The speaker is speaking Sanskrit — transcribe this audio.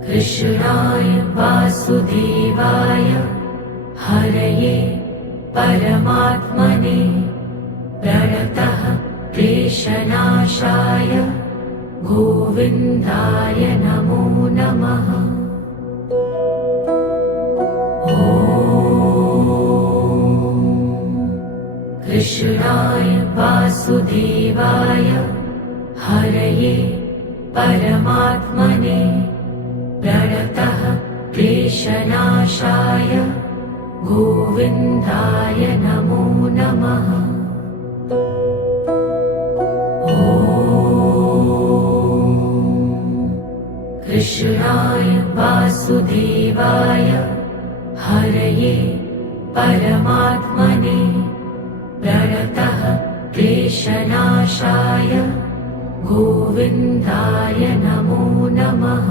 कृष्णाय वासुदेवाय हरये परमात्मने प्रणतः क्लेशनाशाय गोविन्दाय नमो नमः। कृष्णाय वासुदेवाय हरये परमात्मने प्रणतः क्लेशनाशाय गोविन्दाय नमो नमः। कृष्णाय वासुदेवाय हरये परमात्मने प्रणतः क्लेशनाशाय गोविन्दाय नमो नमः।